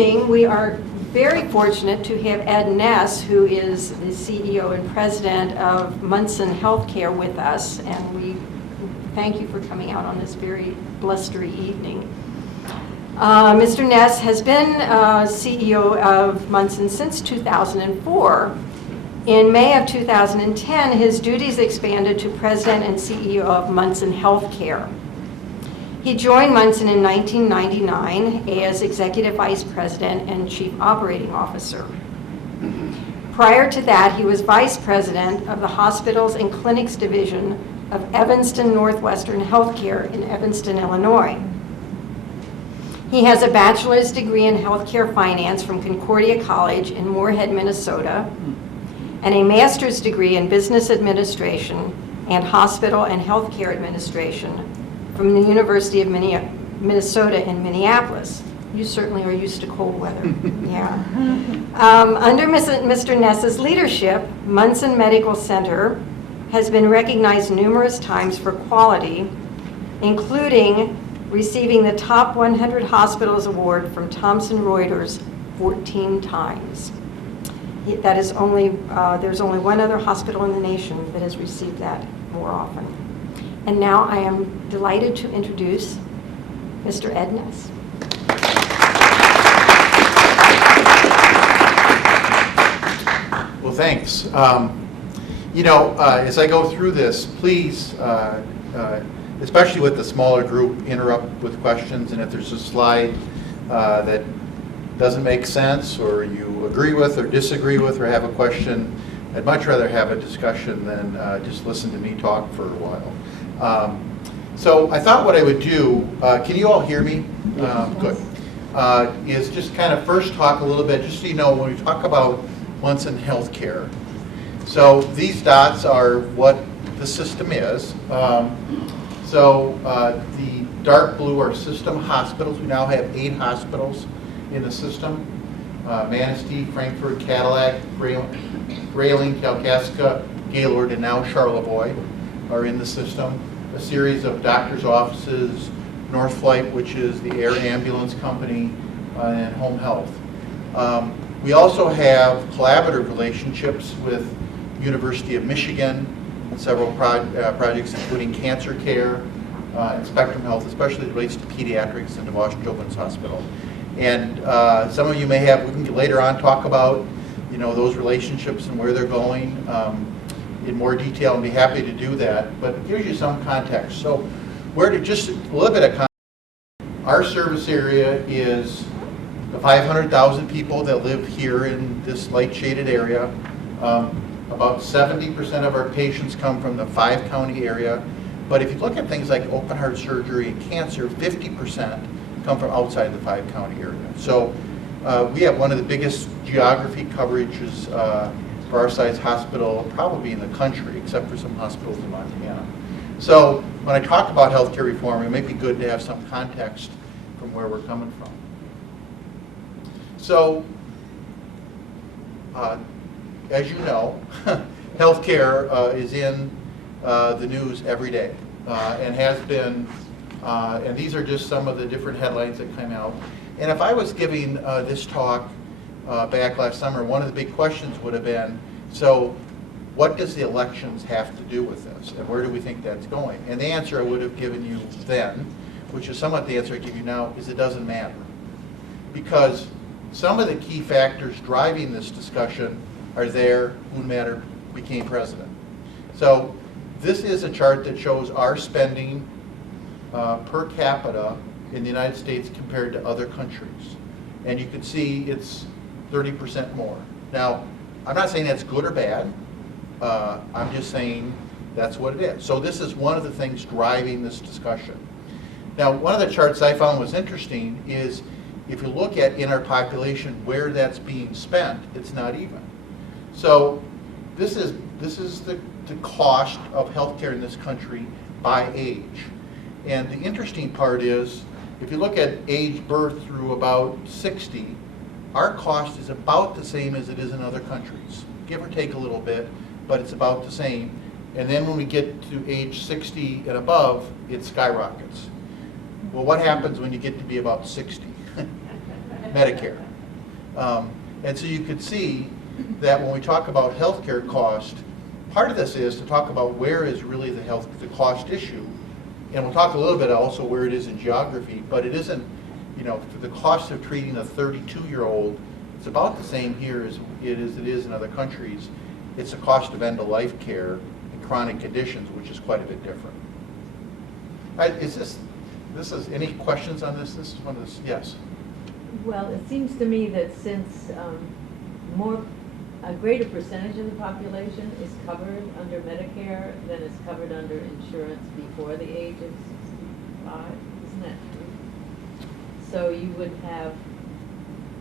evening, we are very fortunate to have Ed Ness, who is the CEO and president of Munson Healthcare, with us, and we thank you for coming out on this very blustery evening. Mr. Ness has been CEO of Munson since 2004. In May of 2010, his duties expanded to president and CEO of Munson Healthcare. He joined Munson in 1999 as executive vice president and chief operating officer. Prior to that, he was vice president of the Hospitals and Clinics Division of Evanston Northwestern Healthcare in Evanston, Illinois. He has a bachelor's degree in healthcare finance from Concordia College in Moorhead, Minnesota, and a master's degree in business administration and hospital and healthcare administration from the University of Minnesota in Minneapolis. You certainly are used to cold weather. Yeah. Under Mr. Ness's leadership, Munson Medical Center has been recognized numerous times for quality, including receiving the Top 100 Hospitals Award from Thomson Reuters 14 times. That is only, there's only one other hospital in the nation that has received that more often. And now I am delighted to introduce Mr. Ed Ness. Well, thanks. As I go through this, please, especially with the smaller group, interrupt with questions, and if there's a slide that doesn't make sense, or you agree with or disagree with or have a question, I'd much rather have a discussion than just listen to me talk for a while. So I thought what I would do, can you all hear me? Good. Is just kind of first talk a little bit, just so you know, when we talk about Munson Healthcare. So these dots are what the system is. The dark blue are system hospitals. We now have 8 hospitals in the system. Manistee, Frankfurt, Cadillac, Grayling, Kalkaska, Gaylord, and now Charlevoix are in the system. A series of doctors' offices, Northflight, which is the air ambulance company, and home health. We also have collaborative relationships with University of Michigan and several projects, including cancer care and Spectrum Health, especially relates to pediatrics and the Boston Children's Hospital. And some of you may have, we can later on talk about, those relationships and where they're going in more detail, and be happy to do that. But it gives you some context. So, just a little bit of context. Our service area is the 500,000 people that live here in this light shaded area. About 70% of our patients come from the 5-county area. But if you look at things like open heart surgery and cancer, 50% come from outside the 5-county area. So we have one of the biggest geography coverages for our size hospital, probably in the country, except for some hospitals in Montana. So when I talk about healthcare reform, it may be good to have some context from where we're coming from. So, as you know, healthcare is in the news every day and has been, and these are just some of the different headlines that come out. And if I was giving this talk back last summer, one of the big questions would have been, so what does the elections have to do with this, and where do we think that's going? And the answer I would have given you then, which is somewhat the answer I give you now, is it doesn't matter. Because some of the key factors driving this discussion are there when Matter became president. So this is a chart that shows our spending per capita in the United States compared to other countries. And you can see it's 30% more. Now, I'm not saying that's good or bad. I'm just saying that's what it is. So this is one of the things driving this discussion. Now, one of the charts I found was interesting is if you look at in our population where that's being spent, it's not even. So this is the cost of healthcare in this country by age. And the interesting part is, if you look at age birth through about 60, our cost is about the same as it is in other countries. Give or take a little bit, but it's about the same. And then when we get to age 60 and above, it skyrockets. Well, what happens when you get to be about 60? Medicare. And so you could see that when we talk about healthcare cost, part of this is to talk about where is really the cost issue. And we'll talk a little bit also where it is in geography, but it isn't, for the cost of treating a 32-year-old, it's about the same here as it is in other countries. It's the cost of end-of-life care and chronic conditions, which is quite a bit different. Any questions on this? This is one of the, yes. Well, it seems to me that since a greater percentage of the population is covered under Medicare than is covered under insurance before the age of 65, isn't that true? So you would have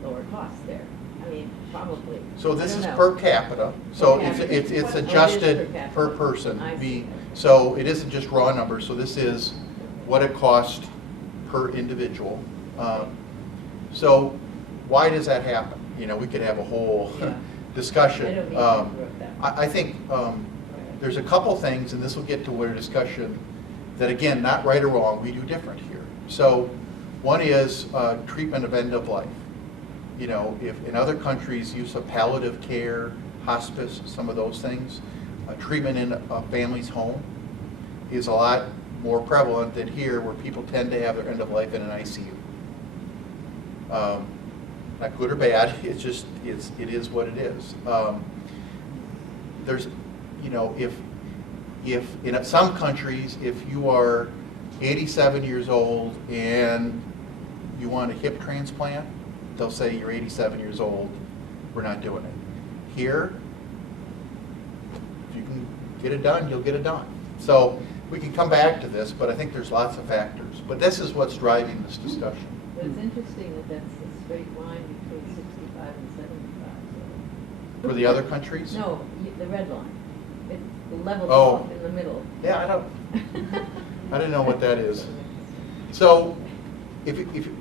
lower costs there. I mean, probably. So this I don't is know. per capita, so Per capita. it's Oh, it is adjusted per capita. per person. I see. So it isn't just raw numbers, so this is what it costs per individual. So why does that happen? We could have a whole Yeah. discussion. I don't mean to interrupt that. I think there's a couple things, and this will get to where discussion that, again, not right or wrong, we do different here. So one is treatment of end of life. If in other countries, use of palliative care, hospice, some of those things, treatment in a family's home is a lot more prevalent than here, where people tend to have their end of life in an ICU. Not good or bad, it's just, it is what it is. There's, if in some countries, if you are 87 years old and you want a hip transplant, they'll say you're 87 years old, we're not doing it. Here, if you can get it done, you'll get it done. So we can come back to this, but I think there's lots of factors. But this is what's driving this discussion. But it's interesting that that's a straight line between 65 and 75. For the other countries? No, the red line. It levels Oh. off in the middle. Yeah, I didn't know what that is. So,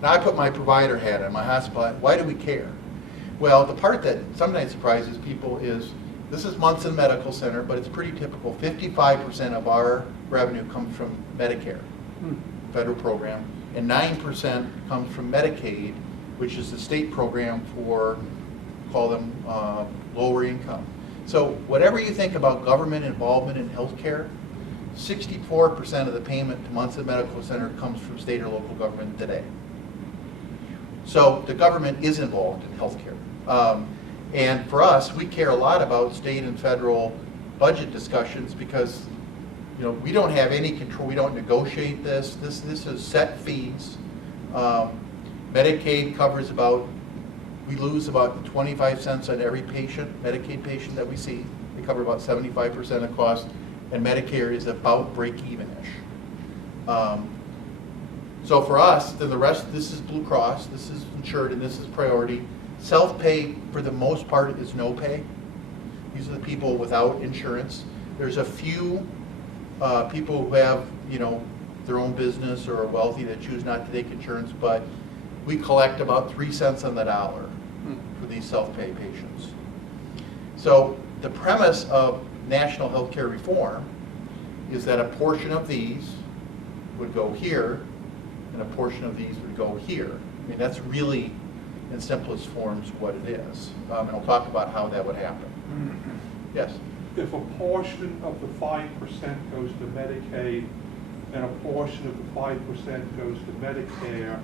now I put my provider hat on, my hospital, why do we care? Well, the part that sometimes surprises people is, this is Munson Medical Center, but it's pretty typical. 55% of our revenue comes from Medicare, federal program, and 9% comes from Medicaid, which is the state program for, call them lower income. So whatever you think about government involvement in healthcare, 64% of the payment to Munson Medical Center comes from state or local government today. So the government is involved in healthcare. And for us, we care a lot about state and federal budget discussions because, we don't have any control. We don't negotiate this. This is set fees. Medicaid covers we lose about 25 cents on every Medicaid patient that we see. They cover about 75% of cost, and Medicare is about break-even-ish. So for us, then the rest, this is Blue Cross, this is insured, and this is priority. Self-pay, for the most part, is no pay. These are the people without insurance. There's a few people who have, their own business or are wealthy that choose not to take insurance, but we collect about 3 cents on the dollar for these self-pay patients. So the premise of national healthcare reform is that a portion of these would go here and a portion of these would go here. I mean, that's really, in simplest forms, what it is. And I'll talk about how that would happen. Yes? If a portion of the 5% goes to Medicaid and a portion of the 5% goes to Medicare,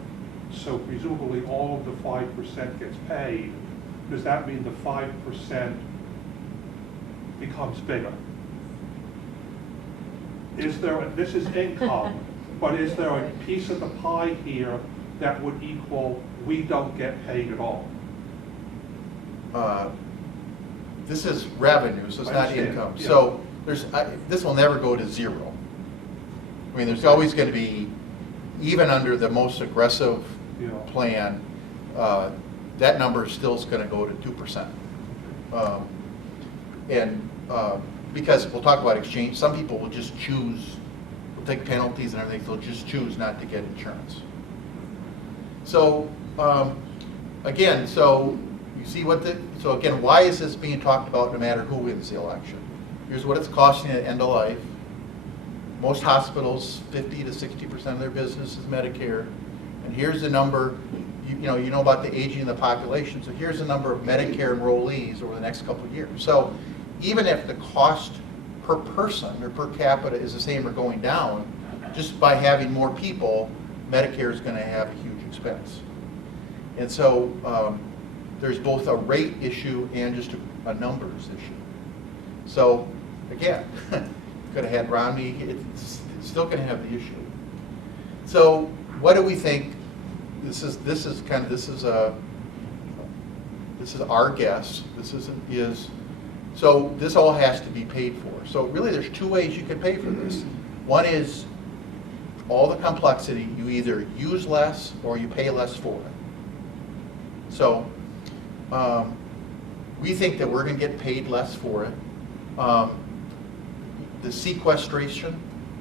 so presumably all of the 5% gets paid, does that mean the 5% becomes bigger? This is income, but is there a piece of the pie here that would equal we don't get paid at all? This is revenue, so it's I not understand, income. yeah. So this will never go to zero. I mean, there's always going to be, even under the most aggressive Yeah. plan, that number still is going to go to 2%. Because we'll talk about exchange, some people will just choose, will take penalties and everything, they'll just choose not to get insurance. So, again, so you see so again, why is this being talked about no matter who wins the election? Here's what it's costing at end of life. Most hospitals, 50 to 60% of their business is Medicare. And here's the number you know about the aging of the population. So here's the number of Medicare enrollees over the next couple of years. So even if the cost per person or per capita is the same or going down, just by having more people, Medicare is going to have a huge expense. And so there's both a rate issue and just a numbers issue. So again, could have had Romney, it's still going to have the issue. So what do we think? This is our guess. So this all has to be paid for. So really there's two ways you can pay for this. One is all the complexity, you either use less or you pay less for it. So we think that we're going to get paid less for it. The sequestration,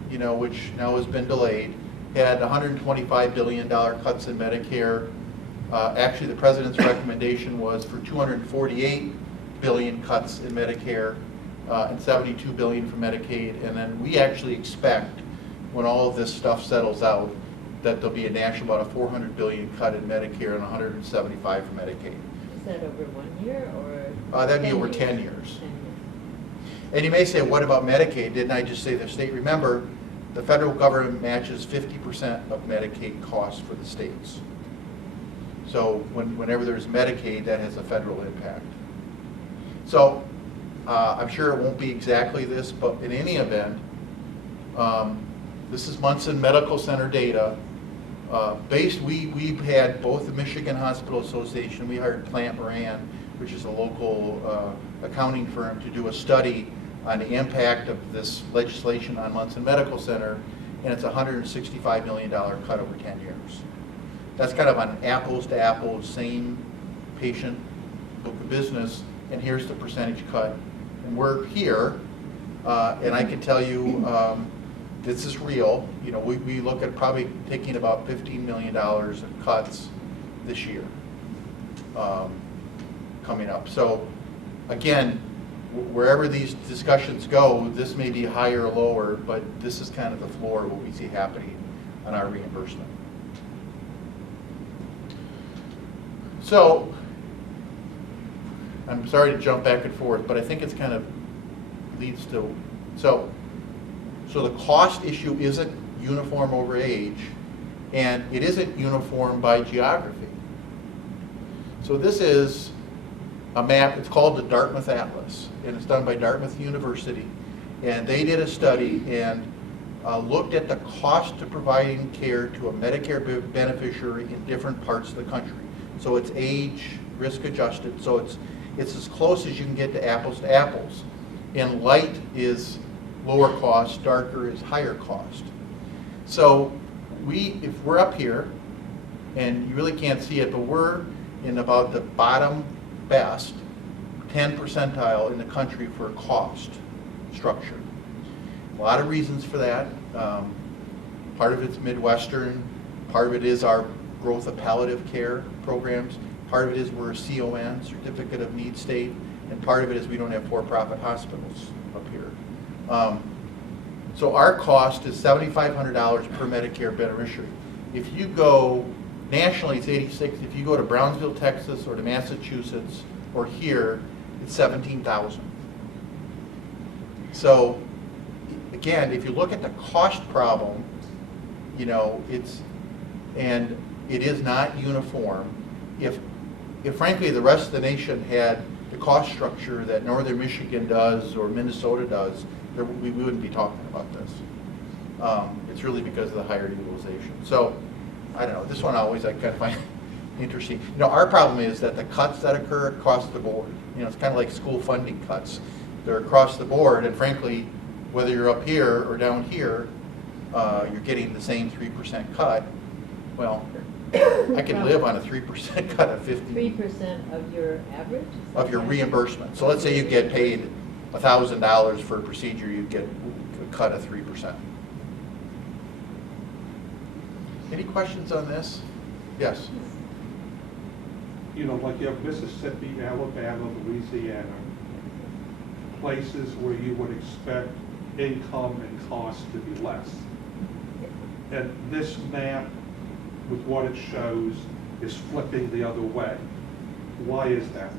which now has been delayed, had $125 billion cuts in Medicare. Actually, the president's recommendation was for $248 billion cuts in Medicare and $72 billion for Medicaid. And then we actually expect, when all of this stuff settles out, that there'll be a national about a $400 billion cut in Medicare and $175 for Medicaid. Is that over 1 year or? That'd be over 10 years. And you may say, what about Medicaid? Didn't I just say the state? Remember, the federal government matches 50% of Medicaid costs for the states. So whenever there's Medicaid, that has a federal impact. So I'm sure it won't be exactly this, but in any event, this is Munson Medical Center data. We've had both the Michigan Hospital Association, we hired Plant Moran, which is a local accounting firm, to do a study on the impact of this legislation on Munson Medical Center, and it's a $165 million cut over 10 years. That's kind of on an apples to apples, same patient book of business, and here's the percentage cut. And we're here, and I can tell you this is real. We look at probably taking about $15 million in cuts this year coming up. So again, wherever these discussions go, this may be higher or lower, but this is kind of the floor of what we see happening on our reimbursement. So I'm sorry to jump back and forth, but I think it's kind of leads to, so the cost issue isn't uniform over age, and it isn't uniform by geography. So this is a map. It's called the Dartmouth Atlas, and it's done by Dartmouth University. And they did a study and looked at the cost of providing care to a Medicare beneficiary in different parts of the country. So it's age, risk adjusted. So it's as close as you can get to apples. And light is lower cost, darker is higher cost. So if we're up here, and you really can't see it, but we're in about the bottom best 10 percentile in the country for cost structure. A lot of reasons for that. Part of it's Midwestern, part of it is our growth of palliative care programs, part of it is we're a CON, Certificate of Need State, and part of it is we don't have for-profit hospitals up here. So our cost is $7,500 per Medicare beneficiary. If you go nationally, it's $86. If you go to Brownsville, Texas, or to Massachusetts, or here, it's $17,000. So again, if you look at the cost problem, it is not uniform. If frankly the rest of the nation had the cost structure that Northern Michigan does or Minnesota does, we wouldn't be talking about this. It's really because of the higher utilization. So I don't know, this one I kind of find interesting. Our problem is that the cuts that occur across the board, it's kind of like school funding cuts. They're across the board, and frankly, whether you're up here or down here, you're getting the same 3% cut. Well, I can live on a 3% cut of 50. 3% of your average? Of your reimbursement. So let's say you get paid $1,000 for a procedure, you get a cut of 3%. Any questions on this? Yes. Like you have Mississippi, Alabama, Louisiana, places where you would expect income and cost to be less. And this map, with what it shows, is flipping the other way. Why is that?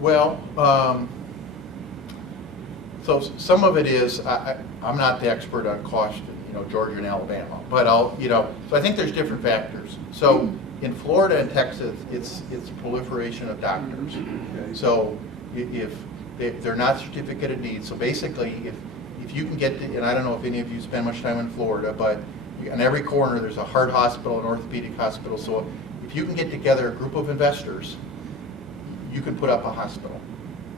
Well, so some of it is, I'm not the expert on cost, Georgia and Alabama, but so I think there's different factors. So in Florida and Texas, it's proliferation of doctors. Okay. So if they're not certificate of need, so basically if you can get, and I don't know if any of you spend much time in Florida, but on every corner there's a heart hospital, an orthopedic hospital. So if you can get together a group of investors, you can put up a hospital.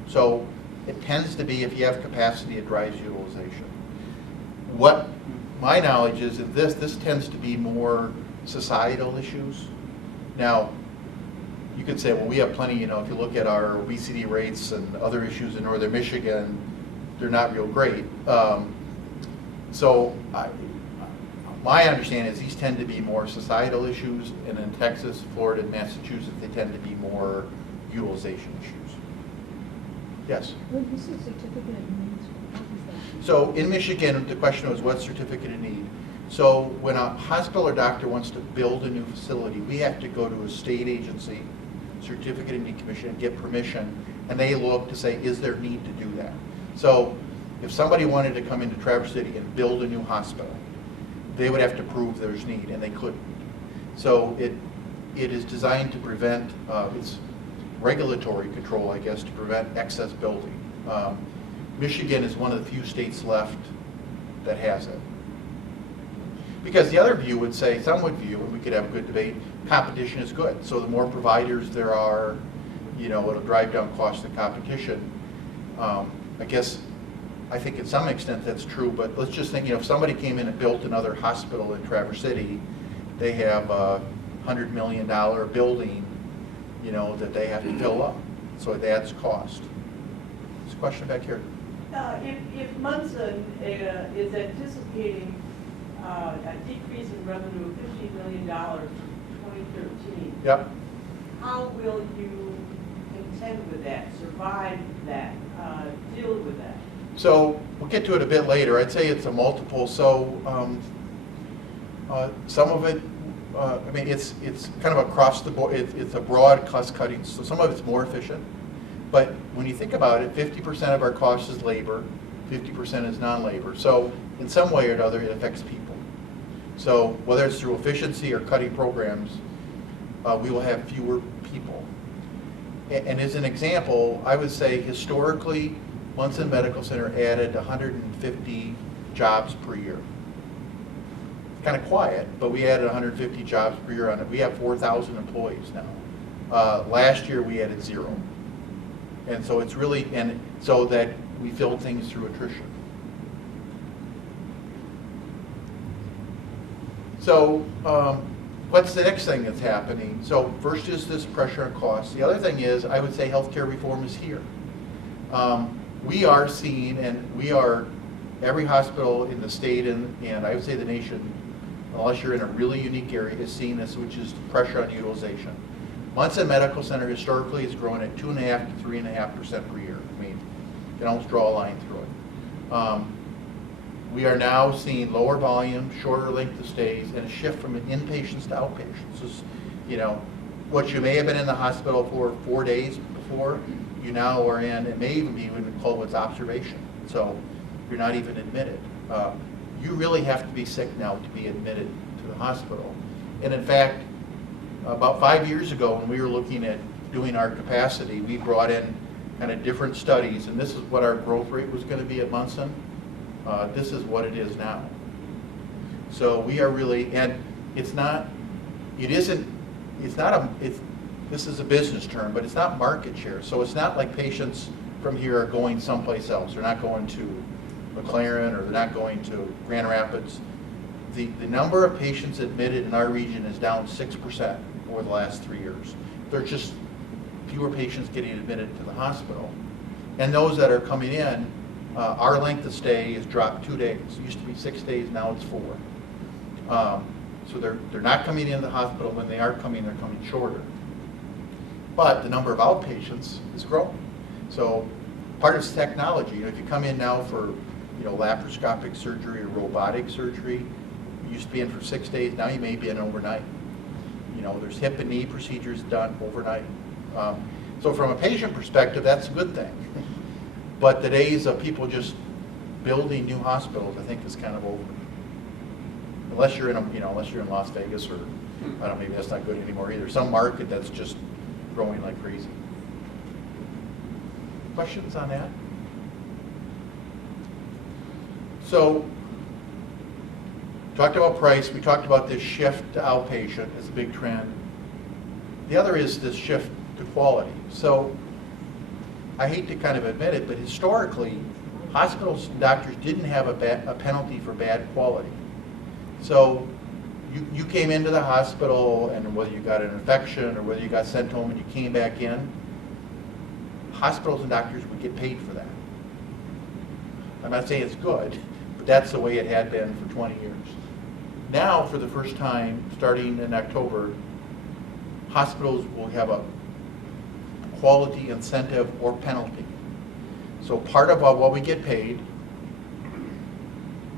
So it tends to be, if you have capacity, it drives utilization. What my knowledge is that this tends to be more societal issues. Now, you could say, well, we have plenty, if you look at our obesity rates and other issues in northern Michigan, they're not real great. My understanding is these tend to be more societal issues, and in Texas, Florida, and Massachusetts, they tend to be more utilization issues. Yes? When you say certificate of needs, what is that? So in Michigan, the question was, what certificate of need? So when a hospital or doctor wants to build a new facility, we have to go to a state agency, certificate of need commission, and get permission, and they look to say, is there need to do that? So if somebody wanted to come into Traverse City and build a new hospital, they would have to prove there's need, and they couldn't. So it is designed to prevent, it's regulatory control, I guess, to prevent excess building. Michigan is one of the few states left that has it. Because the other view would say, some would view, and we could have a good debate, competition is good. So the more providers there are, it'll drive down cost of competition. I think to some extent that's true, but let's just think, if somebody came in and built another hospital in Traverse City, they have a $100 million building, that they have to fill up. So it adds cost. There's a question back here. If Munson is anticipating a decrease in revenue of $15 million from 2013, Yep. how will you contend with that, survive that, deal with that? So we'll get to it a bit later. I'd say it's a multiple. So some of it, it's kind of across the board. It's a broad cost cutting. So some of it's more efficient. But when you think about it, 50% of our cost is labor, 50% is non-labor. So in some way or another, it affects people. So whether it's through efficiency or cutting programs, we will have fewer people. And as an example, I would say historically, Munson Medical Center added 150 jobs per year. It's kind of quiet, but we added 150 jobs per year on it. We have 4,000 employees now. Last year we added 0. And so it's really, and so that we filled things through attrition. So what's the next thing that's happening? So first is this pressure on costs. The other thing is, I would say healthcare reform is here. We are seeing, and we are, every hospital in the state and I would say the nation, unless you're in a really unique area, is seeing this, which is pressure on utilization. Munson Medical Center historically has grown at 2.5% to 3.5% per year. You can almost draw a line through it. We are now seeing lower volume, shorter length of stays, and a shift from inpatients to outpatients. So, what you may have been in the hospital for 4 days before, you now are in, it may even be called what's observation. So you're not even admitted. You really have to be sick now to be admitted to the hospital. And in fact, about 5 years ago when we were looking at doing our capacity, we brought in kind of different studies, and this is what our growth rate was going to be at Munson. This is what it is now. So we are really, and this is a business term, but it's not market share. So it's not like patients from here are going someplace else. They're not going to McLaren, or they're not going to Grand Rapids. The number of patients admitted in our region is down 6% over the last 3 years. There are just fewer patients getting admitted to the hospital. And those that are coming in, our length of stay has dropped 2 days. It used to be 6 days, now it's 4. So they're not coming into the hospital. When they are coming, they're coming shorter. But the number of outpatients is growing. So part of it's technology. If you come in now for laparoscopic surgery or robotic surgery, you used to be in for 6 days, now you may be in overnight. There's hip and knee procedures done overnight. So from a patient perspective, that's a good thing. But the days of people just building new hospitals, I think, is kind of over. Unless you're in unless you're in Las Vegas, or I don't know, maybe that's not good anymore either. Some market that's just growing like crazy. Questions on that? So, talked about price. We talked about this shift to outpatient as a big trend. The other is this shift to quality. So, I hate to kind of admit it, but historically, hospitals and doctors didn't have a penalty for bad quality. So, you came into the hospital, and whether you got an infection or whether you got sent home and you came back in, hospitals and doctors would get paid for that. I'm not saying it's good, but that's the way it had been for 20 years. Now, for the first time, starting in October, hospitals will have a quality incentive or penalty. So part of what we get paid,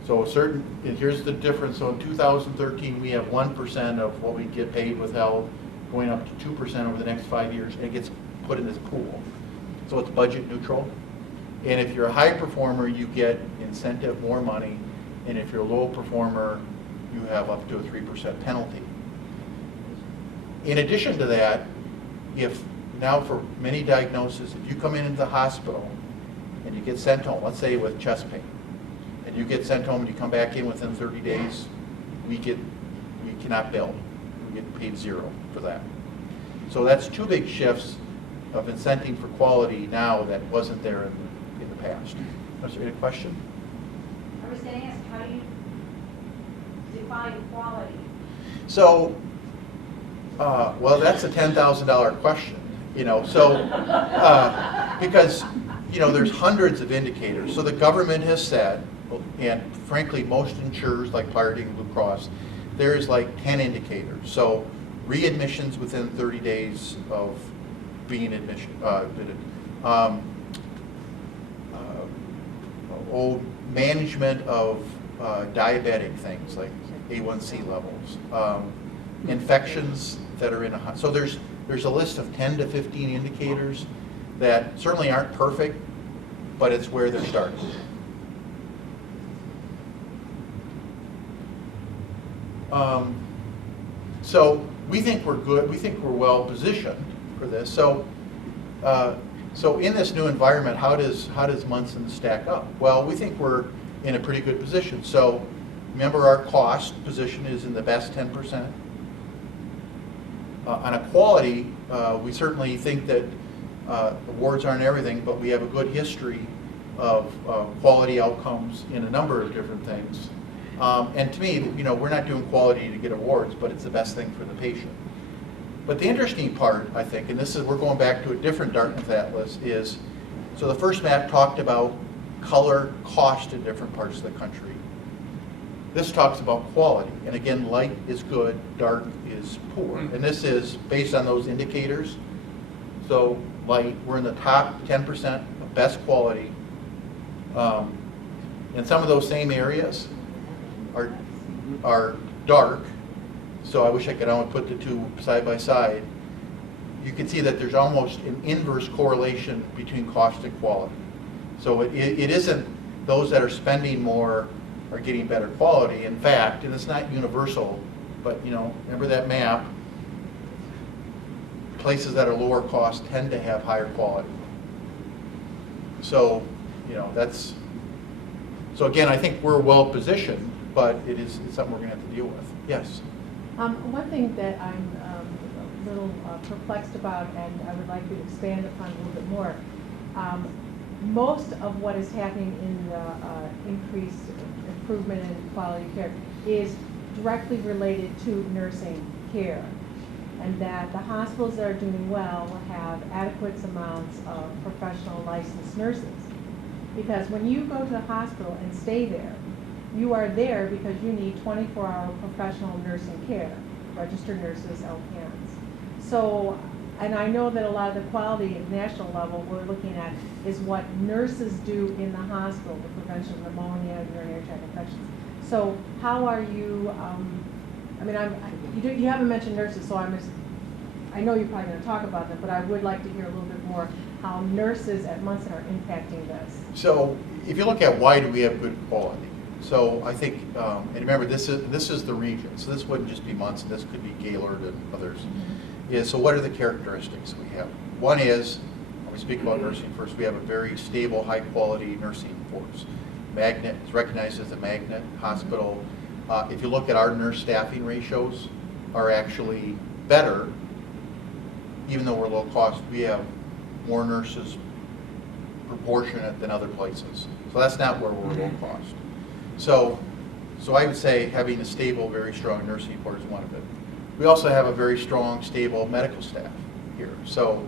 so and here's the difference. So in 2013, we have 1% of what we get paid withheld, going up to 2% over the next 5 years, and it gets put in this pool. So it's budget neutral. And if you're a high performer, you get incentive, more money. And if you're a low performer, you have up to a 3% penalty. In addition to that, now for many diagnoses, if you come into the hospital and you get sent home, let's say with chest pain, and you get sent home and you come back in within 30 days, we cannot bill. We get paid zero for that. So that's two big shifts of incenting for quality now that wasn't there in the past. Was there any question? I was going to ask, how do you define quality? So, well, that's a $10,000 question, because, there's hundreds of indicators. So the government has said, and frankly, most insurers like Priority and Blue Cross, there's like 10 indicators. So readmissions within 30 days of being admitted, management of diabetic things like A1C levels, infections that are in a so there's a list of 10 to 15 indicators that certainly aren't perfect, but it's where they're starting. So we think we're good. We think we're well positioned for this. So, so in this new environment, how does Munson stack up? Well, we think we're in a pretty good position. So, remember, our cost position is in the best 10%. On a quality, we certainly think that awards aren't everything, but we have a good history of quality outcomes in a number of different things. And to me, we're not doing quality to get awards, but it's the best thing for the patient. But the interesting part, I think, and we're going back to a different Dartmouth Atlas, is, so the first map talked about color cost in different parts of the country. This talks about quality. And again, light is good, dark is poor. And this is based on those indicators. So light, we're in the top 10% of best quality. And some of those same areas are dark. So I wish I could only put the two side by side. You can see that there's almost an inverse correlation between cost and quality. So it isn't those that are spending more are getting better quality. In fact, and it's not universal, but remember that map, places that are lower cost tend to have higher quality. So, so again, I think we're well positioned, but it's something we're going to have to deal with. Yes? One thing that I'm a little perplexed about, and I would like you to expand upon a little bit more, most of what is happening in the increased improvement in quality care is directly related to nursing care, and that the hospitals that are doing well will have adequate amounts of professional licensed nurses. Because when you go to the hospital and stay there, you are there because you need 24-hour professional nursing care, registered nurses, LPNs. So, and I know that a lot of the quality at national level we're looking at is what nurses do in the hospital, the prevention of pneumonia, urinary tract infections. So how are you I mean, you haven't mentioned nurses, so I know you're probably gonna talk about them, but I would like to hear a little bit more how nurses at Munson are impacting this. So if you look at why do we have good quality, so I think, and remember, this is the region, so this wouldn't just be Munson, this could be Gaylord and others. Is, so what are the characteristics we have? One is, when we speak about nursing first, we have a very stable, high-quality nursing force. Magnet is recognized as a magnet hospital. If you look at our nurse staffing ratios, are actually better, even though we're low cost. We have more nurses proportionate than other places. So that's not where we're low cost. So I would say having a stable, very strong nursing force is one of it. We also have a very strong, stable medical staff here. So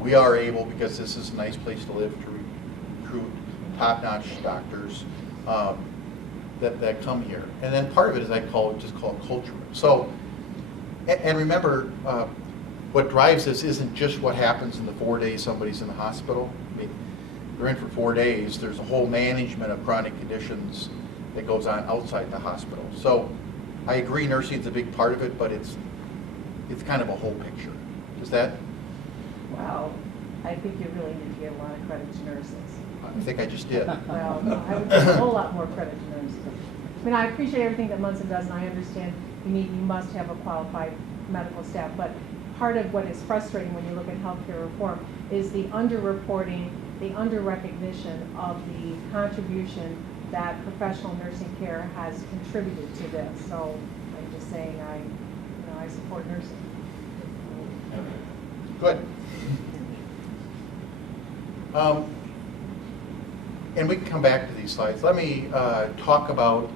we are able, because this is a nice place to live, to recruit top-notch doctors that come here. And then part of it is just call it culture. So, and remember, what drives this isn't just what happens in the 4 days somebody's in the hospital. I mean, they're in for 4 days. There's a whole management of chronic conditions that goes on outside the hospital. So I agree nursing is a big part of it, but it's kind of a whole picture. Does that? Well, I think you really need to give a lot of credit to nurses. I think I just did. Well, I would give a whole lot more credit to nurses. I mean, I appreciate everything that Munson does, and I understand you must have a qualified medical staff, but part of what is frustrating when you look at healthcare reform is the underreporting, the under-recognition of the contribution that professional nursing care has contributed to this. So I'm just saying I support nursing. Good. And we can come back to these slides. Let me talk about,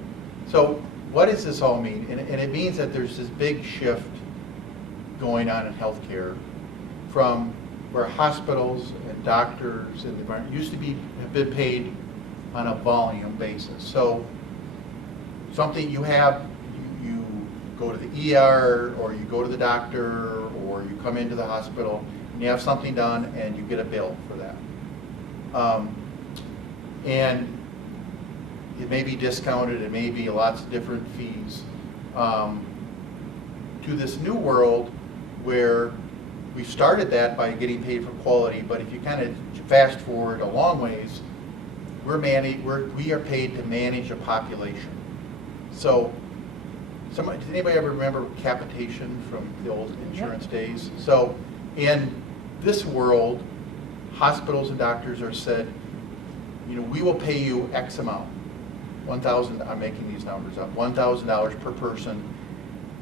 so what does this all mean? And it means that there's this big shift going on in healthcare from where hospitals and doctors and the environment used to have been paid on a volume basis. So something you go to the ER, or you go to the doctor, or you come into the hospital and you have something done and you get a bill for that. And it may be discounted, it may be lots of different fees. To this new world where we started that by getting paid for quality, but if you kind of fast forward a long ways, we are paid to manage a population. So, does anybody ever remember capitation from the old insurance days? So, in this world, hospitals and doctors are said, we will pay you X amount, $1,000. I'm making these numbers up, $1,000 per person,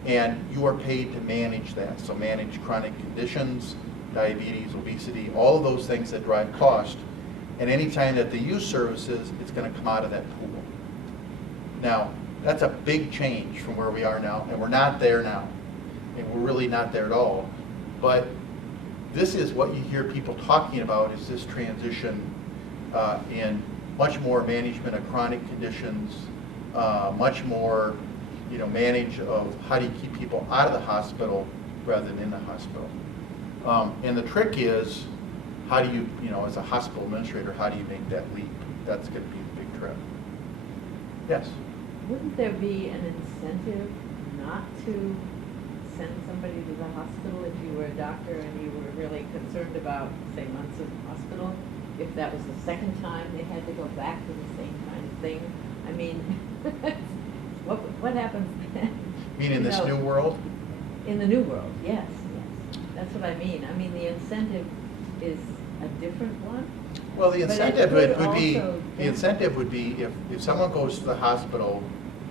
and you are paid to manage that. So, manage chronic conditions, diabetes, obesity, all of those things that drive cost. And any time that they use services, it's going to come out of that pool. Now, that's a big change from where we are now, and we're not there now. And we're really not there at all. But this is what you hear people talking about, is this transition in much more management of chronic conditions, much more manage of how do you keep people out of the hospital rather than in the hospital. And the trick is, how do you, as a hospital administrator, how do you make that leap? That's going to be the big trip. Yes? Wouldn't there be an incentive not to send somebody to the hospital if you were a doctor and you were really concerned about, say, Munson Hospital? If that was the second time they had to go back to the same kind of thing? I mean, what happens then? You mean in this new world? In the new world, yes. That's what I mean. I mean, the incentive is a different one. Well, the incentive But would be if someone goes to the hospital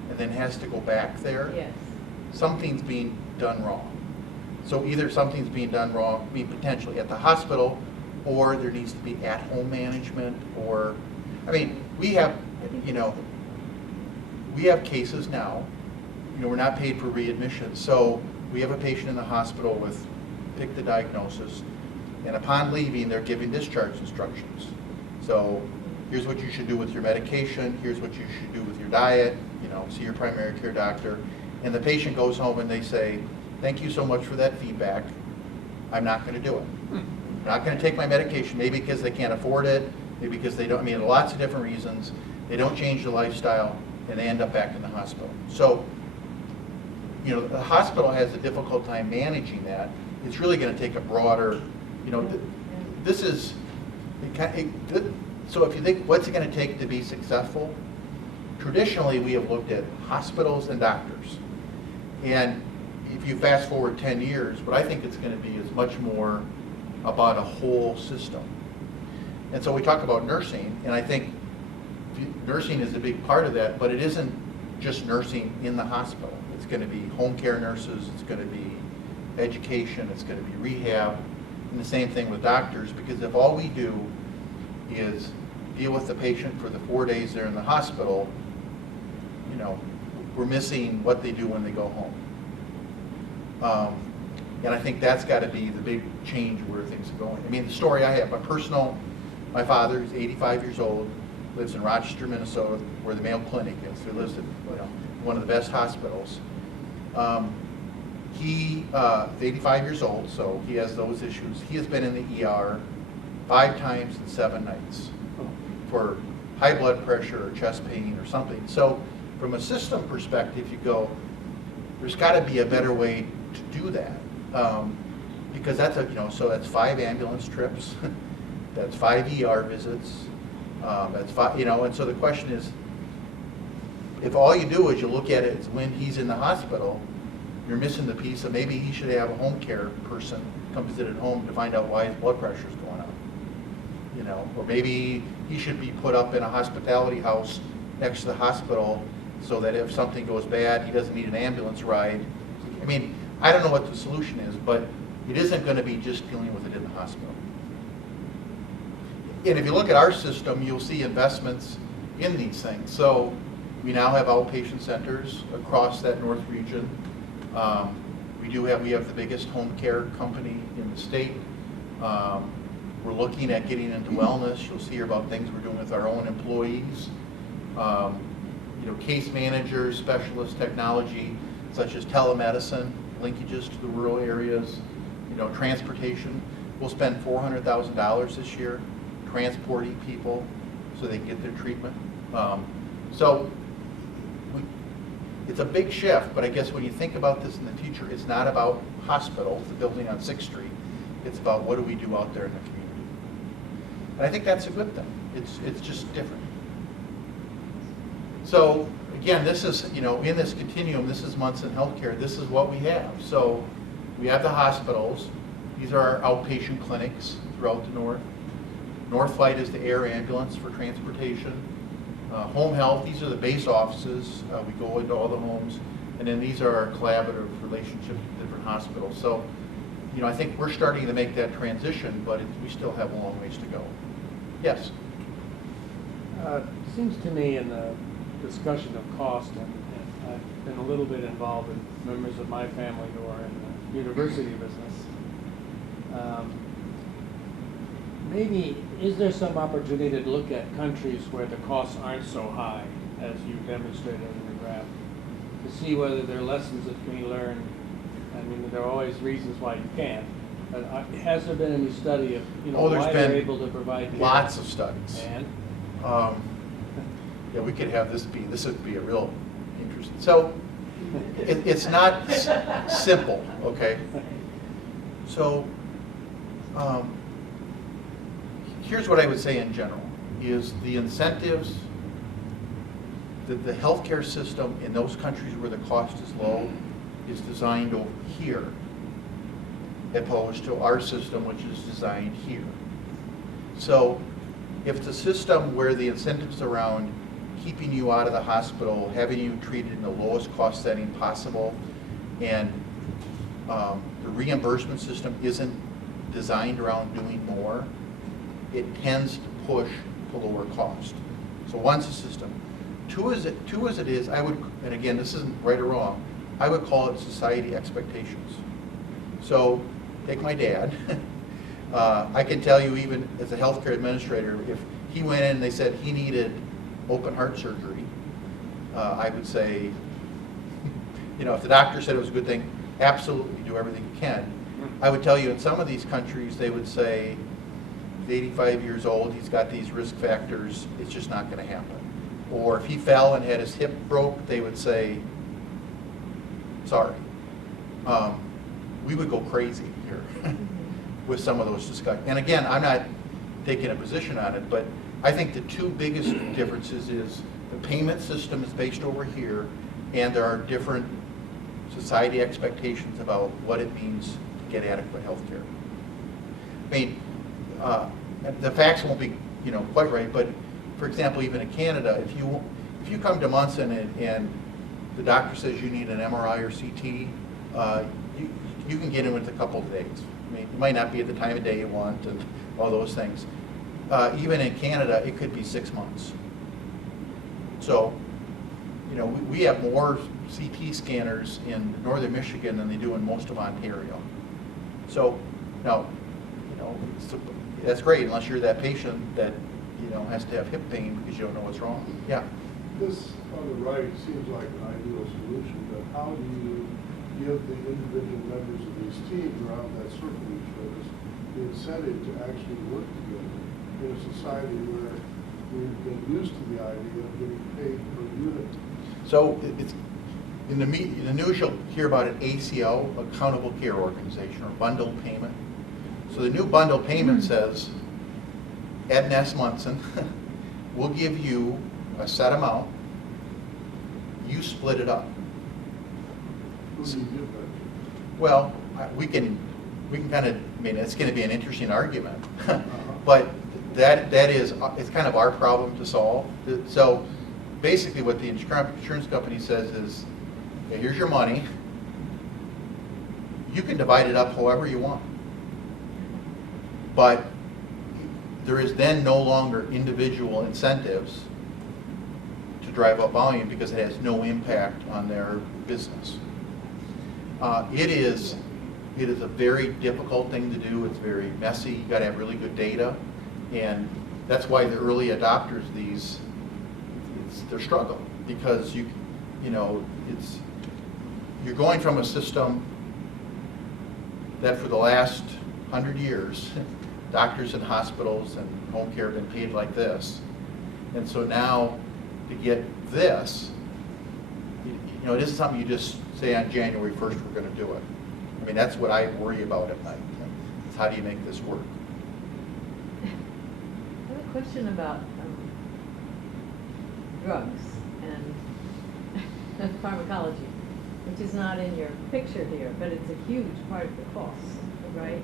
and then has to go back there, yes, something's being done wrong. So either something's being done wrong, potentially at the hospital, or there needs to be at-home management, or, we have, we have cases now, we're not paid for readmission. So we have a patient in the hospital with, pick the diagnosis, and upon leaving, they're giving discharge instructions. So here's what you should do with your medication, here's what you should do with your diet, see your primary care doctor. And the patient goes home and they say, thank you so much for that feedback, I'm not going to do it. I'm not going to take my medication, maybe because they can't afford it, maybe because they don't, lots of different reasons. They don't change the lifestyle, and they end up back in the hospital. So the hospital has a difficult time managing that. It's really going to take a broader, this is, so if you think, what's it going to take to be successful? Traditionally, we have looked at hospitals and doctors. And if you fast forward 10 years, what I think it's going to be is much more about a whole system. And so we talk about nursing, and I think nursing is a big part of that, but it isn't just nursing in the hospital. It's going to be home care nurses, it's going to be education, it's going to be rehab, and the same thing with doctors, because if all we do is deal with the patient for the 4 days they're in the hospital, we're missing what they do when they go home. And I think that's got to be the big change where things are going. I mean, the story I have, my father, who's 85 years old, lives in Rochester, Minnesota, where the Mayo Clinic is. He lives at one of the best hospitals. He's 85 years old, so he has those issues. He has been in the ER 5 times in 7 nights for high blood pressure or chest pain or something. So from a system perspective, you go, there's got to be a better way to do that. Because that's so that's 5 ambulance trips, that's 5 ER visits, that's 5, and so the question is, if all you do is you look at it when he's in the hospital, you're missing the piece of maybe he should have a home care person come visit at home to find out why his blood pressure is going up. Or maybe he should be put up in a hospitality house next to the hospital so that if something goes bad, he doesn't need an ambulance ride. I mean, I don't know what the solution is, but it isn't going to be just dealing with it in the hospital. And if you look at our system, you'll see investments in these things. So we now have outpatient centers across that north region. We have the biggest home care company in the state. We're looking at getting into wellness. You'll see here about things we're doing with our own employees. Case managers, specialist technology, such as telemedicine, linkages to the rural areas, transportation. We'll spend $400,000 this year transporting people so they can get their treatment. It's a big shift, but I guess when you think about this in the future, it's not about hospitals, the building on 6th Street. It's about what do we do out there in the community. And I think that's a good thing. It's just different. So again, this is, in this continuum, this is Munson Healthcare, this is what we have. So we have the hospitals. These are our outpatient clinics throughout the north. North Flight is the air ambulance for transportation. Home health, these are the base offices. We go into all the homes. And then these are our collaborative relationships with different hospitals. So, I think we're starting to make that transition, but we still have a long ways to go. Yes? Seems to me in the discussion of cost, and I've been a little bit involved with members of my family who are in the university business. Maybe, is there some opportunity to look at countries where the costs aren't so high, as you demonstrated in the graph, to see whether there are lessons that can be learned? I mean, there are always reasons why you can't. But has there been any study of why they're able to provide care? Lots of studies. And? Yeah, we could have this would be a real interesting. So it's not simple, okay? So here's what I would say in general, is the incentives that the healthcare system in those countries where the cost is low is designed over here, opposed to our system, which is designed here. So if the system where the incentives around keeping you out of the hospital, having you treated in the lowest cost setting possible, and the reimbursement system isn't designed around doing more, it tends to push to lower cost. So one's a system. Two as it is, I would, and again, this isn't right or wrong, I would call it society expectations. So take my dad. I can tell you, even as a healthcare administrator, if he went in and they said he needed open heart surgery, I would say, if the doctor said it was a good thing, absolutely do everything you can. I would tell you in some of these countries, they would say, he's 85 years old, he's got these risk factors, it's just not going to happen. Or if he fell and had his hip broke, they would say, sorry. We would go crazy here with some of those discussions. And again, I'm not taking a position on it, but I think the two biggest differences is the payment system is based over here, and there are different society expectations about what it means to get adequate health care. I mean, the facts won't be, quite right, but for example, even in Canada, if you come to Munson and the doctor says you need an MRI or CT, you can get in with a couple of days. I mean, it might not be at the time of day you want and all those things. Even in Canada, it could be 6 months. So, we have more CT scanners in northern Michigan than they do in most of Ontario. So, now, that's great unless you're that patient that, has to have hip pain because you don't know what's wrong. Yeah. This on the right seems like an ideal solution, but how do you give the individual members of these teams around that circle you showed us the incentive to actually work together in a society where we've been used to the idea of getting paid per unit? So it's in the news you'll hear about an ACO, Accountable Care Organization, or bundled payment. So the new bundled payment says, at Ness Munson, we'll give you a set amount, you split it up. Who do you give that to? Well, we can kind of, it's going to be an interesting argument, but that is, it's kind of our problem to solve. So basically what the insurance company says is, okay, here's your money, you can divide it up however you want. But there is then no longer individual incentives to drive up volume because it has no impact on their business. It is a very difficult thing to do. It's very messy. You got to have really good data, and that's why the early adopters it's their struggle because you're going from a system that for the last 100 years, doctors and hospitals and home care have been paid like this, and so now to get this, it isn't something you just say on January 1st we're going to do it. I mean, that's what I worry about at night. Is how do you make this work? I have a question about drugs and pharmacology, which is not in your picture here, but it's a huge part of the cost, right?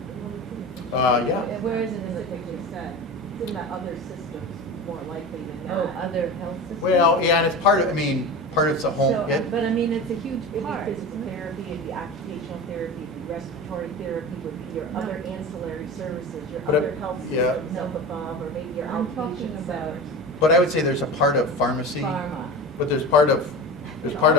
Yeah. Where is it in the picture? It's in the other systems more likely than Oh, not. other health systems? Well, yeah, and it's part of it's a home. So, but I mean, it's a huge It'd part. be physical therapy, it'd be occupational therapy, it'd be respiratory therapy, would be your other ancillary services, your But other health yeah. systems up above, or maybe your I'm talking outpatient about centers. But I would say there's a part of pharmacy. Pharma. But there's part of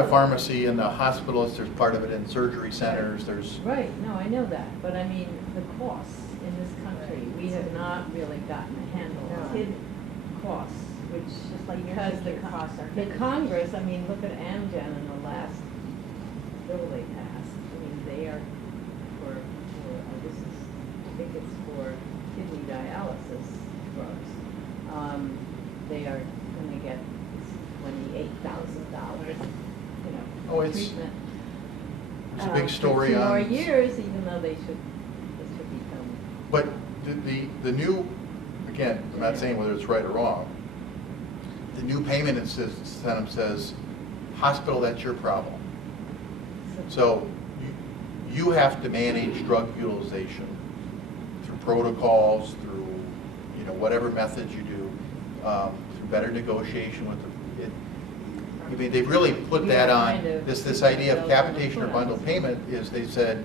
pharmacy in the hospitals. There's part of it in surgery centers. There's Right, no, I know that, but I mean, the costs in this country, we have not really gotten a handle No. on hidden costs, which, Just like your because healthcare costs are the hidden. Congress, I mean, look at Amgen in the last bill they passed. I mean, they are I think it's for kidney dialysis drugs. They are gonna get $28,000, Oh, it's- treatment. There's a big for story 2 more on. years, even though this should become. But the new, again, I'm not saying whether it's right or wrong. The new payment system says, hospital, that's your problem. So you have to manage drug utilization through protocols, through whatever methods you do, through better negotiation with I mean, they've really put that on, this idea of capitation or bundled payment is they said,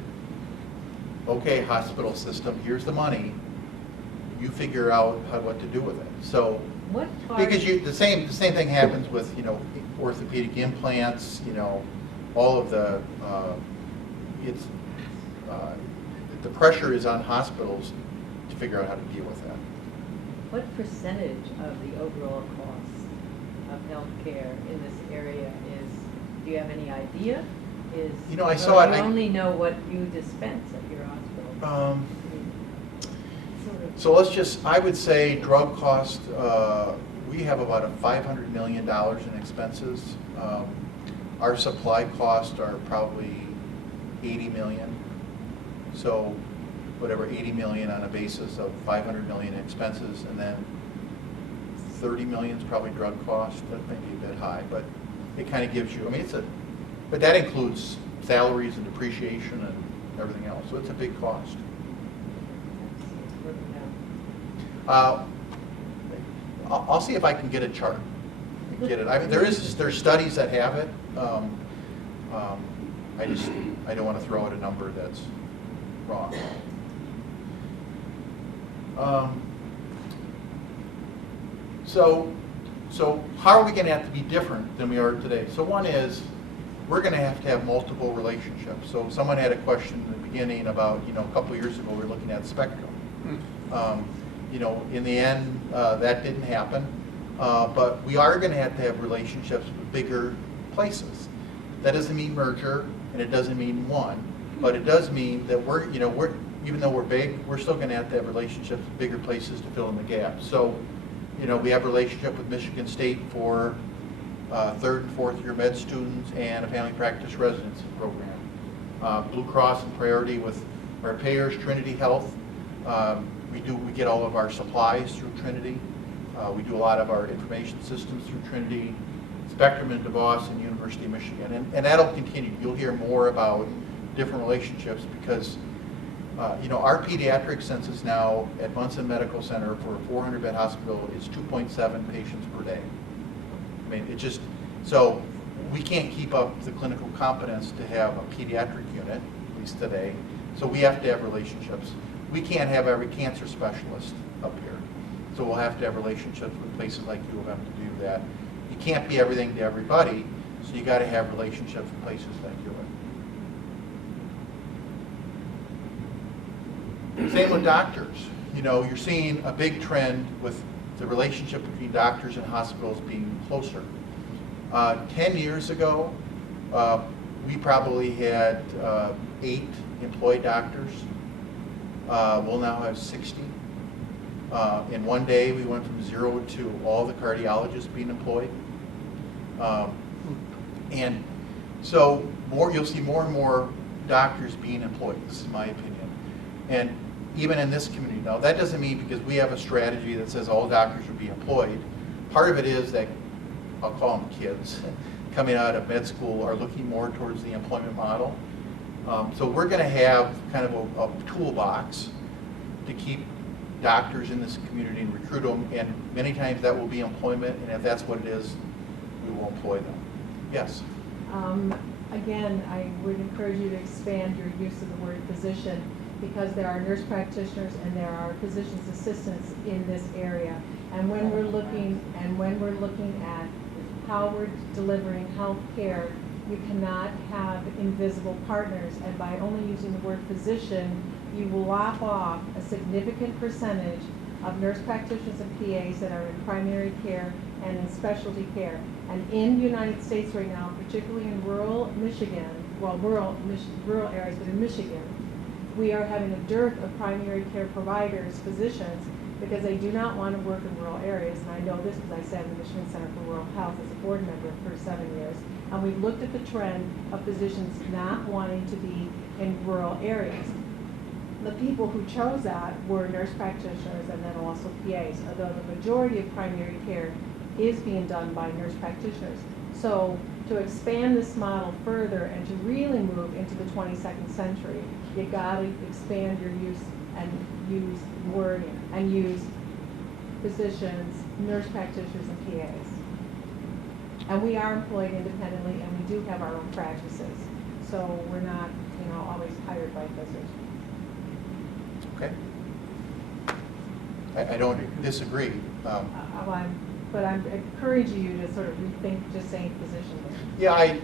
okay, hospital system, here's the money, you figure out what to do with it. So, What part? because the same thing happens with, orthopedic implants, all of the, the pressure is on hospitals to figure out how to deal with that. What percentage of the overall cost of healthcare in this area do you have any idea? I saw it. You only know what you dispense at your hospital. So I would say drug cost, we have about $500 million in expenses. Our supply costs are probably 80 million. So whatever, 80 million on a basis of 500 million in expenses, and then 30 million is probably drug cost. That may be a bit high, but it kind of gives you, I mean, but that includes salaries and depreciation and everything else, so it's a big cost. I'll see if I can get a chart. Get it. I mean, there's studies that have it. I don't want to throw out a number that's wrong. So how are we going to have to be different than we are today? So one is, we're going to have multiple relationships. So someone had a question in the beginning about, a couple of years ago, we were looking at spectrum. In the end, that didn't happen. But we are going to have relationships with bigger places. That doesn't mean merger, and it doesn't mean one, but it does mean that we're even though we're big, we're still going to have relationships with bigger places to fill in the gaps. So, we have a relationship with Michigan State for 3rd and 4th year med students and a family practice residency program. Blue Cross and Priority with our payers, Trinity Health. We get all of our supplies through Trinity. We do a lot of our information systems through Trinity, Spectrum and DeVos, and University of Michigan. And that'll continue. You'll hear more about different relationships because our pediatric census now at Munson Medical Center for a 400-bed hospital is 2.7 patients per day. I mean, so we can't keep up the clinical competence to have a pediatric unit, at least today, so we have to have relationships. We can't have every cancer specialist up here, so we'll have to have relationships with places like U of M to do that. You can't be everything to everybody, so you got to have relationships with places like U of M. Same with doctors. You're seeing a big trend with the relationship between doctors and hospitals being closer. 10 years ago, we probably had 8 employed doctors. We'll now have 60. In one day, we went from 0 to all the cardiologists being employed. And so you'll see more and more doctors being employed. This is my opinion. And even in this community. Now, that doesn't mean because we have a strategy that says all doctors would be employed. Part of it is that, I'll call them kids, coming out of med school are looking more towards the employment model. So we're going to have kind of a toolbox to keep doctors in this community and recruit them, and many times that will be employment, and if that's what it is, we will employ them. Yes? Again, I would encourage you to expand your use of the word physician, because there are nurse practitioners and there are physician's assistants in this area. And when we're looking at how we're delivering health care, you cannot have invisible partners. And by only using the word physician, you will lop off a significant percentage of nurse practitioners and PAs that are in primary care and in specialty care. And in the United States right now, particularly in rural Michigan, rural areas, but in Michigan, we are having a dearth of primary care providers, physicians, because they do not want to work in rural areas. And I know this because I sat in the Michigan Center for Rural Health as a board member for 7 years. And we looked at the trend of physicians not wanting to be in rural areas. The people who chose that were nurse practitioners and then also PAs, although the majority of primary care is being done by nurse practitioners. So to expand this model further and to really move into the 22nd century, you got to expand your use and use wording and use physicians, nurse practitioners, and PAs. And we are employed independently, and we do have our own practices. So we're not, always hired by physicians. Okay. I don't disagree. But I'm encouraging you to sort of rethink just saying physician. Yeah, I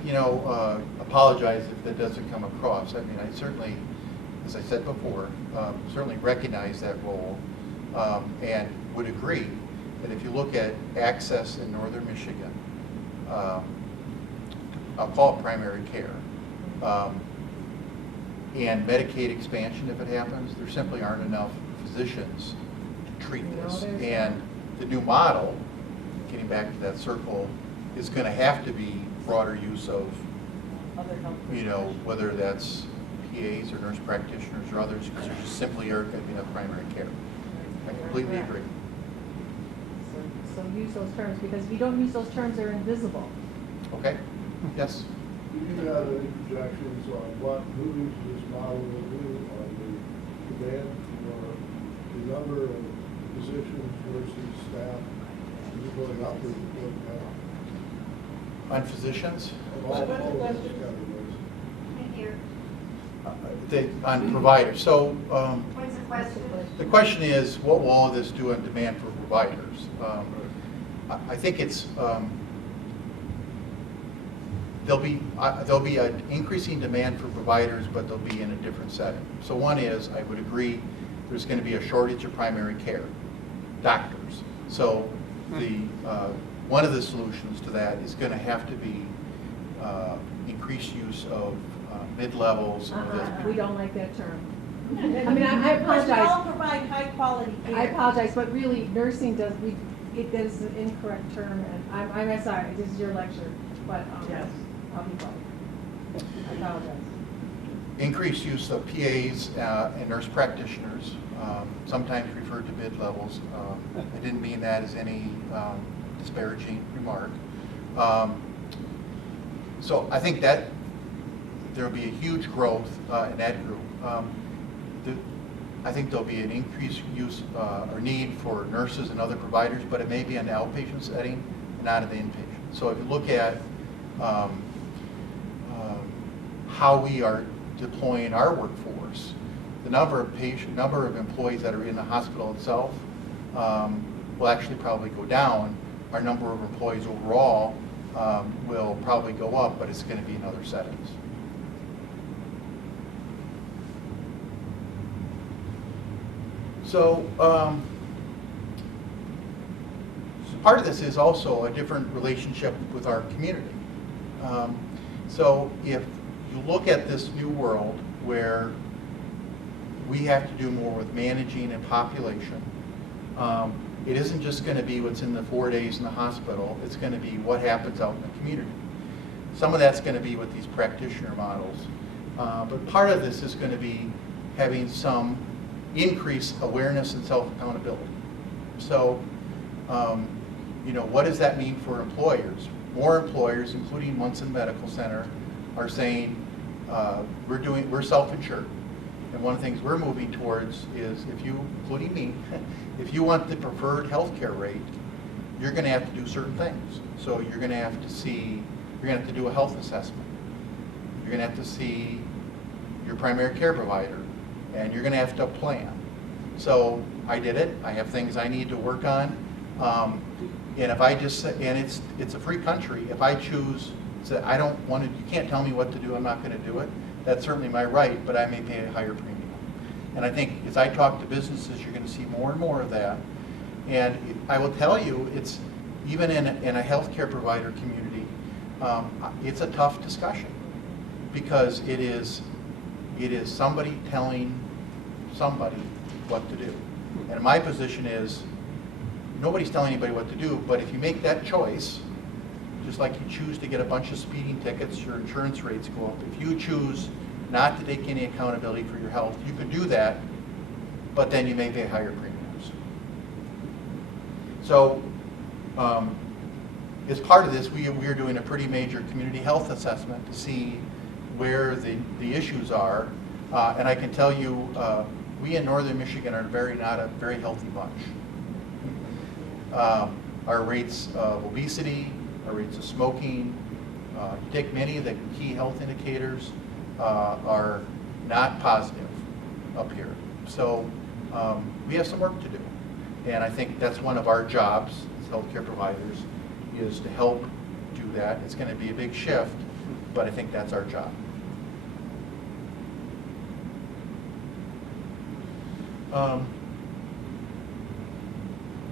apologize if that doesn't come across. I mean, I certainly, as I said before, certainly recognize that role and would agree that if you look at access in northern Michigan, I'll call it primary care, and Medicaid expansion, if it happens, there simply aren't enough physicians to treat this. And the new model, getting back to that circle, is going to have to be broader use of, Other health whether that's PAs or nurse practitioners or others because there just simply aren't going to be enough primary care. I completely agree. So use those terms, because if you don't use those terms, they're invisible. Okay? Yes? Do you have any projections on what moving to this model will do on the demand for the number of physicians versus staff? Is it going up or is it going down? On physicians? Of all of those categories. Here, On providers. So what is the question? the question is, what will all this do on demand for providers? I think it's there'll be an increasing demand for providers, but they'll be in a different setting. So one is, I would agree, there's going to be a shortage of primary care doctors. So the one of the solutions to that is going to have to be increased use of mid-levels. We don't like that term. I mean, I Because we all apologize. provide high-quality care. I apologize, but really, nursing does, that is an incorrect term, and I'm sorry, this is your lecture, but, Yes. I'll be quiet. I apologize. Increased use of PAs and nurse practitioners, sometimes referred to mid-levels. I didn't mean that as any disparaging remark. So I think that there will be a huge growth in that group. I think there'll be an increased use or need for nurses and other providers, but it may be in the outpatient setting and not in the inpatient. So if you look at how we are deploying our workforce, the number of employees that are in the hospital itself will actually probably go down. Our number of employees overall will probably go up, but it's going to be in other settings. So part of this is also a different relationship with our community. So if you look at this new world where we have to do more with managing a population, it isn't just going to be what's in the 4 days in the hospital, it's going to be what happens out in the community. Some of that's going to be with these practitioner models. But part of this is going to be having some increased awareness and self-accountability. So, what does that mean for employers? More employers, including Munson Medical Center, are saying we're self-insured. And one of the things we're moving towards is if you, including me, if you want the preferred healthcare rate, you're going to have to do certain things. So you're going to have to do a health assessment. You're going to have to see your primary care provider, and you're going to have to plan. So I did it. I have things I need to work on. And if I just, and it's a free country, if I choose, say, I don't want to, you can't tell me what to do, I'm not going to do it, that's certainly my right, but I may pay a higher premium. And I think as I talk to businesses, you're going to see more and more of that. And I will tell you, it's even in a healthcare provider community, it's a tough discussion because it is somebody telling somebody what to do. And my position is, nobody's telling anybody what to do, but if you make that choice, just like you choose to get a bunch of speeding tickets, your insurance rates go up. If you choose not to take any accountability for your health, you can do that, but then you may pay higher premiums. So, as part of this, we are doing a pretty major community health assessment to see where the issues are. And I can tell you, we in northern Michigan are not a very healthy bunch. Our rates of obesity, our rates of smoking, you take many of the key health indicators are not positive up here. So we have some work to do. And I think that's one of our jobs as healthcare providers is to help do that. It's going to be a big shift, but I think that's our job.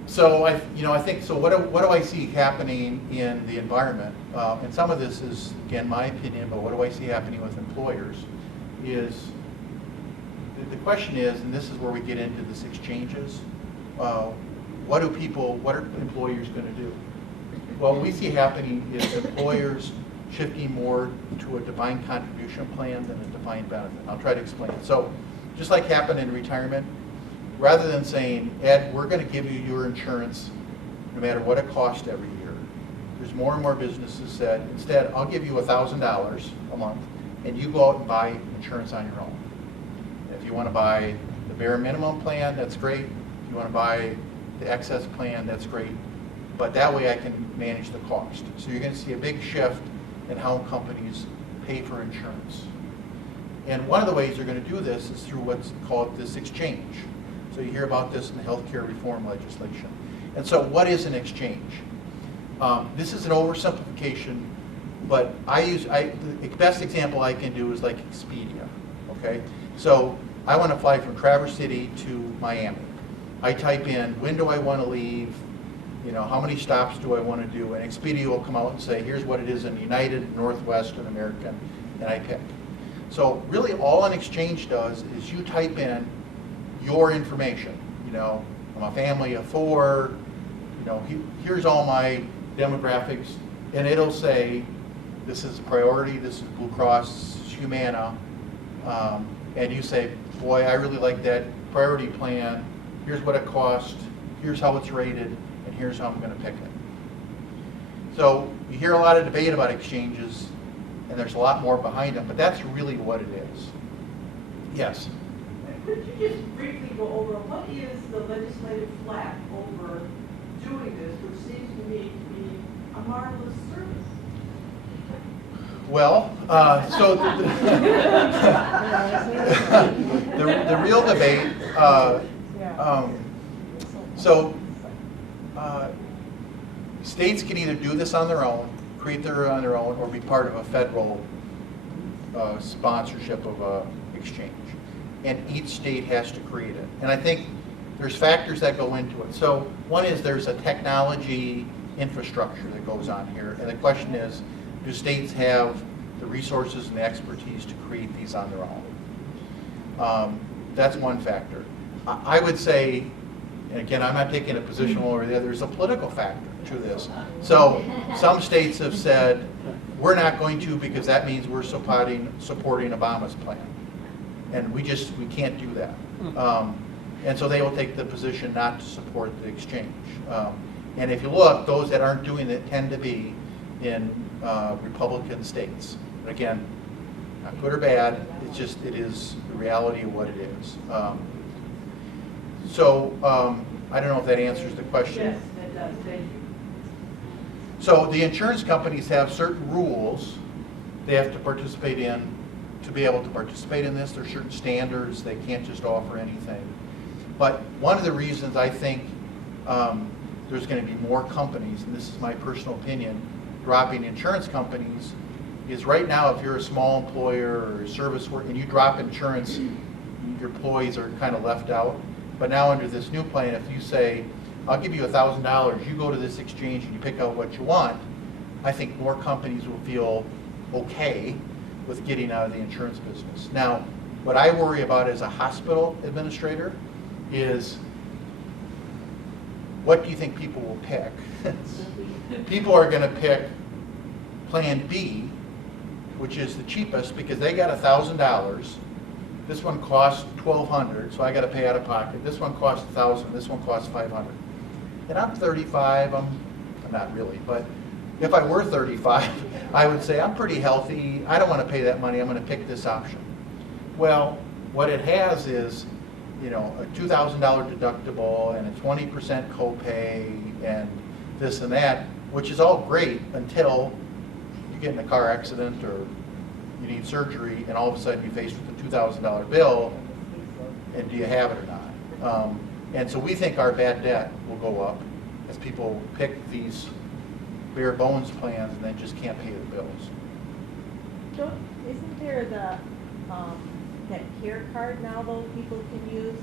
So I think so. What do I see happening in the environment? And some of this is again my opinion, but what do I see happening with employers? Is the question is, and this is where we get into this exchanges. What are employers going to do? Well, what we see happening is employers shifting more to a defined contribution plan than a defined benefit. I'll try to explain it. So just like happened in retirement, rather than saying, Ed, we're going to give you your insurance no matter what it costs every year, there's more and more businesses said, instead, I'll give you $1,000 a month, and you go out and buy insurance on your own. If you want to buy the bare minimum plan, that's great. If you want to buy the excess plan, that's great. But that way I can manage the cost. So you're going to see a big shift in how companies pay for insurance. And one of the ways you're going to do this is through what's called this exchange. So you hear about this in the healthcare reform legislation. And so what is an exchange? This is an oversimplification, but the best example I can do is like Expedia, okay? So I want to fly from Traverse City to Miami. I type in, when do I want to leave? How many stops do I want to do? And Expedia will come out and say, here's what it is in United, Northwest, and American, and I pick. So really all an exchange does is you type in your information. I'm a family of 4, here's all my demographics, and it'll say, this is Priority, this is Blue Cross, Humana, and you say, boy, I really like that Priority plan, here's what it costs, here's how it's rated, and here's how I'm going to pick it. So you hear a lot of debate about exchanges, and there's a lot more behind them, but that's really what it is. Yes? Could you just briefly go over what is the legislative flack over doing this, which seems to me to be a marvelous service? Well, so the real debate, states can either do this on their own, create their on their own, or be part of a federal sponsorship of an exchange. And each state has to create it. And I think there's factors that go into it. So one is there's a technology infrastructure that goes on here. And the question is, do states have the resources and the expertise to create these on their own? That's one factor. I would say, and again, I'm not taking a position one or the other, there's a political factor to this. So some states have said, we're not going to because that means we're supporting Obama's plan. And we can't do that. And so they will take the position not to support the exchange. And if you look, those that aren't doing it tend to be in Republican states. But again, not good or bad, it is the reality of what it is. I don't know if that answers the question. Yes, it does. Thank you. So the insurance companies have certain rules they have to participate in to be able to participate in this. There are certain standards. They can't just offer anything. But one of the reasons I think there's going to be more companies, and this is my personal opinion, dropping insurance companies, is right now if you're a small employer or a service worker and you drop insurance, your employees are kind of left out. But now under this new plan, if you say, I'll give you $1,000, you go to this exchange and you pick out what you want, I think more companies will feel okay with getting out of the insurance business. Now, what I worry about as a hospital administrator is, what do you think people will pick? People are going to pick Plan B, which is the cheapest because they got $1,000. This one costs $1,200, so I got to pay out of pocket. This one costs $1,000. This one costs $500. And I'm 35. I'm not really, but if I were 35, I would say I'm pretty healthy. I don't want to pay that money. I'm going to pick this option. Well, what it has is, a $2,000 deductible and a 20% copay and this and that, which is all great until you get in a car accident or you need surgery, and all of a sudden you're faced with a $2,000 bill, and do you have it or not? And so we think our bad debt will go up as people pick these bare bones plans and then just can't pay the bills. Isn't there that care card now though people can use?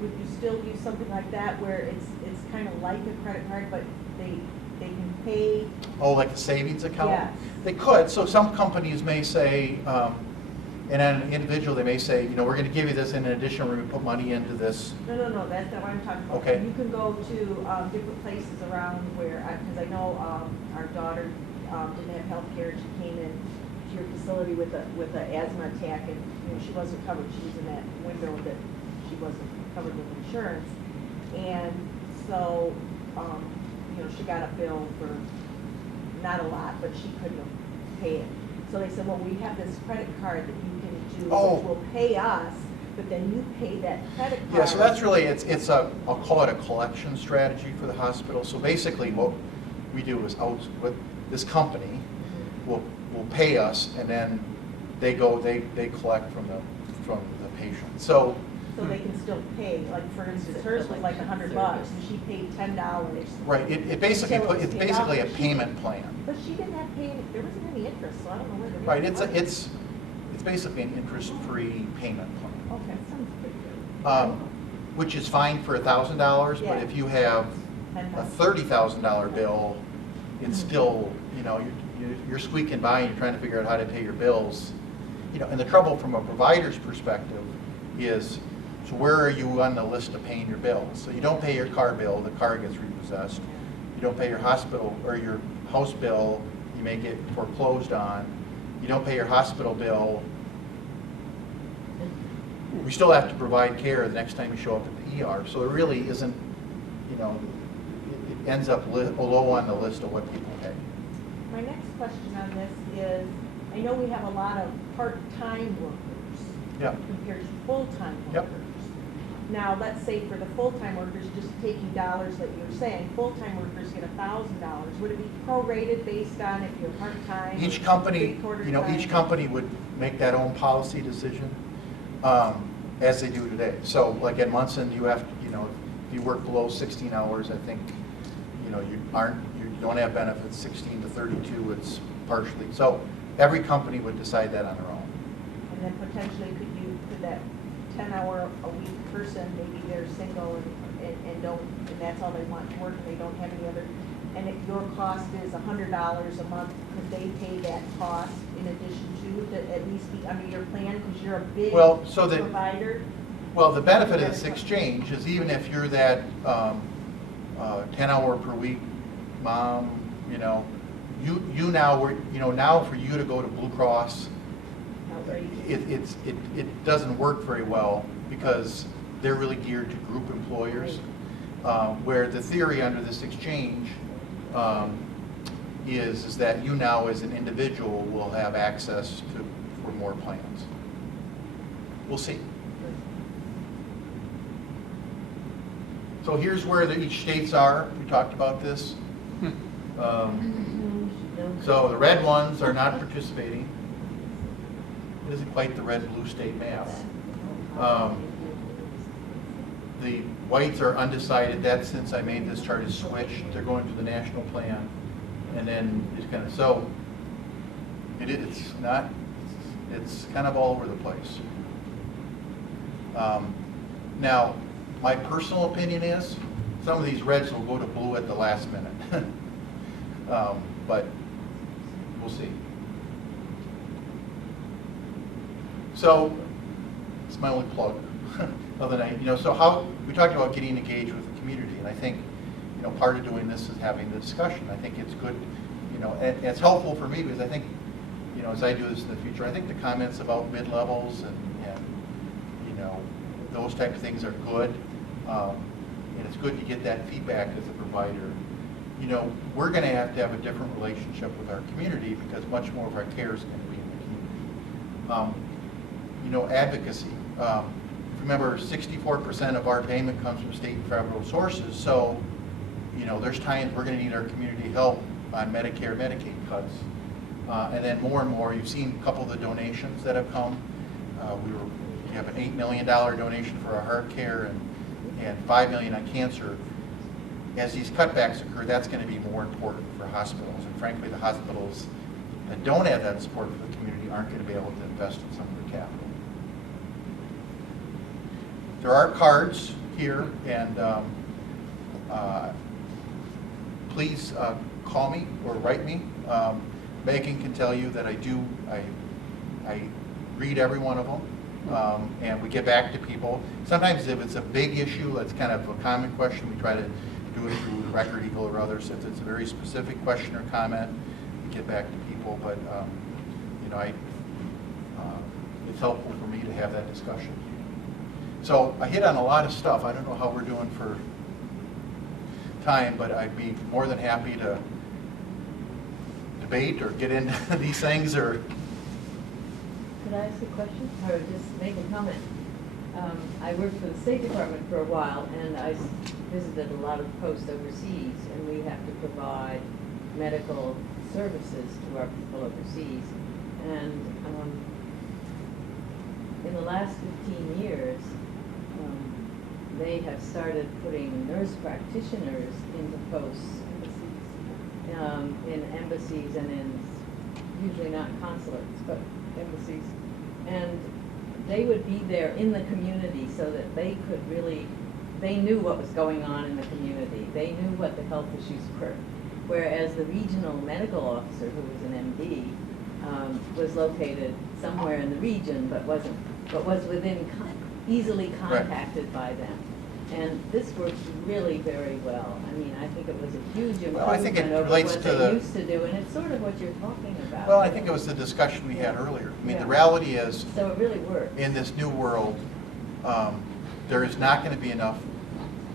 Would you still use something like that where it's kind of like a credit card, but they can pay? Oh, like a savings account? Yes. They could. So some companies may say, and on an individual they may say, we're going to give you this, and in addition we're going to put money into this. No, that's not what I'm talking about. Okay. You can go to different places around where, because I know our daughter didn't have health care, she came in to your facility with a asthma attack, and, you know, she wasn't covered, she was in that window that she wasn't covered with insurance. And so, you know, she got a bill for not a lot, but she couldn't pay it. So they said, well, we have this credit card that you can do, Oh. which will pay us, but then you pay that credit card. Yeah, so that's really, it's a, I'll call it a collection strategy for the hospital. So basically what we do is with this company will pay us, and then they collect from the patient. So they can still pay, like, for instance, hers was like $100, and she paid $10. right, it's basically Until it's it's paid basically a off. payment plan. But she didn't have paid, there wasn't any interest, so I don't know where the. Right, it's basically an interest-free payment plan. Okay, sounds pretty good. Which is fine for $1,000, Yeah. but if you have a $30,000 bill, it's still, you know, you're squeaking by and you're trying to figure out how to pay your bills. You know, and the trouble from a provider's perspective is, so where are you on the list of paying your bills? So you don't pay your car bill, the car gets repossessed. You don't pay your hospital or your house bill, you may get foreclosed on. You don't pay your hospital bill, we still have to provide care the next time you show up at the ER. So it really isn't, you know, it ends up low on the list of what people pay. My next question on this is, I know we have a lot of part-time workers Yeah. compared to full-time Yep. workers. Now, let's say for the full-time workers, just taking dollars that you're saying, full-time workers get $1,000. Would it be prorated based on if you're part-time? Each or company, three-quarter you know, time? each company would make that own policy decision, as they do today. So like at Munson, you have, you know, if you work below 16 hours, I think, you know, you don't have benefits. 16 to 32, it's partially. So every company would decide that on their own. And then potentially could that 10-hour-a-week person, maybe they're single and don't, and that's all they want to work, and they don't have any other, and if your cost is $100 a month, could they pay that cost in addition to at least be under your plan, because you're a big Well, so provider? Well, the benefit of this exchange is even if you're that 10-hour per week mom, you know, you now, you know, now for you to go to Blue Cross, Outrageous. it doesn't work very well because they're really geared to group employers, where the theory under this exchange is that you now as an individual will have access for more plans. We'll see. So here's where each states are. We talked about this. So the red ones are not participating. It isn't quite the red-blue state map. The whites are undecided. That, since I made this chart, is switched. They're going to the national plan, and then it's kind of, so it's not. It's kind of all over the place. Now, my personal opinion is some of these reds will go to blue at the last minute, but we'll see. So it's my only plug of the night. You know, so how we talked about getting engaged with the community, and I think, you know, part of doing this is having the discussion. I think it's good, you know, and it's helpful for me because I think, you know, as I do this in the future, I think the comments about mid-levels and you know, those type of things are good, and it's good to get that feedback as a provider. You know, we're going to have a different relationship with our community because much more of our care is going to be in the community. You know, advocacy. Remember, 64% of our payment comes from state and federal sources, so, you know, there's times we're going to need our community help on Medicare, Medicaid cuts. And then more and more, you've seen a couple of the donations that have come. We have an $8 million donation for our heart care and $5 million on cancer. As these cutbacks occur, that's going to be more important for hospitals. And frankly, the hospitals that don't have that support for the community aren't going to be able to invest in some of their capital. There are cards here, and please call me or write me. Megan can tell you that I read every one of them, and we get back to people. Sometimes if it's a big issue, that's kind of a common question, we try to do it through the Record Eagle or others. If it's a very specific question or comment, we get back to people, but, it's helpful for me to have that discussion. So I hit on a lot of stuff. I don't know how we're doing for time, but I'd be more than happy to debate or get into these things, or Could I ask a question or just make a comment? I worked for the State Department for a while, and I visited a lot of posts overseas, and we have to provide medical services to our people overseas. And in the last 15 years, they have started putting nurse practitioners into posts in embassies and in, usually not consulates, but embassies. And they would be there in the community so that they could really, they knew what was going on in the community. They knew what the health issues were. Whereas the regional medical officer, who was an MD, was located somewhere in the region, but was within, easily contacted by them. And this works really very well. I mean, I think it was a huge Well, I think it improvement over relates what to they the- used to do, and it's sort of what you're talking about. well, I think it was the discussion we had earlier. I mean, the Yeah. reality is, So it really works. in this new world, there is not going to be enough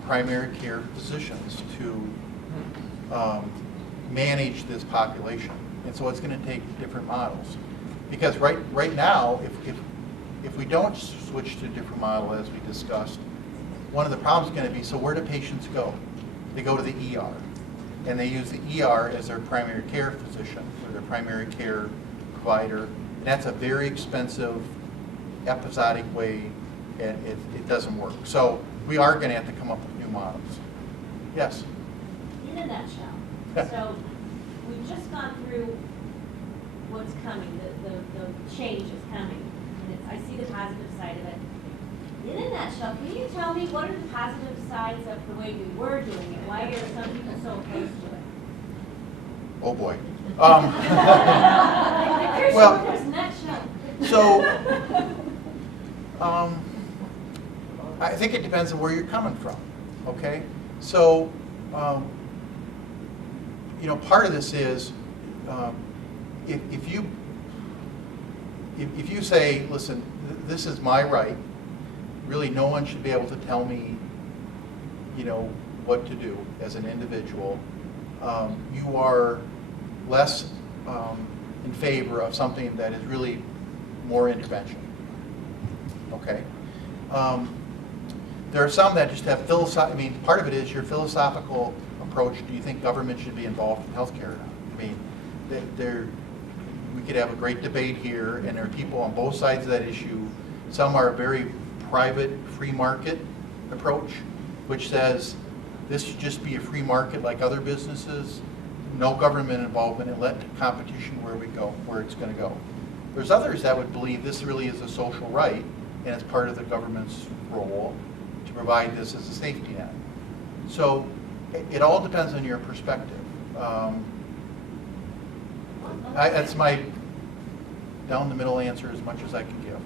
primary care physicians to manage this population. And so it's going to take different models. Because right now, if we don't switch to a different model, as we discussed, one of the problems is going to be, so where do patients go? They go to the ER. And they use the ER as their primary care physician or their primary care provider. And that's a very expensive, episodic way, and it doesn't work. So we are going to have to come up with new models. Yes? In a nutshell, so we've just gone through what's coming, the change is coming, and I see the positive side of it. In a nutshell, can you tell me what are the positive sides of the way we were doing it? Why are some people so opposed to it? Oh, boy. Well, there's nutshell. So, I think it depends on where you're coming from, okay? So, part of this is, if you say, listen, this is my right, really no one should be able to tell me, what to do as an individual, you are less in favor of something that is really more intervention, okay? There are some that just have part of it is your philosophical approach. Do you think government should be involved in healthcare or not? I mean, we could have a great debate here, and there are people on both sides of that issue. Some are a very private, free market approach, which says this should just be a free market like other businesses, no government involvement, and let competition where it's going to go. There's others that would believe this really is a social right, and it's part of the government's role to provide this as a safety net. So it all depends on your perspective. That's my down the middle answer as much as I can give.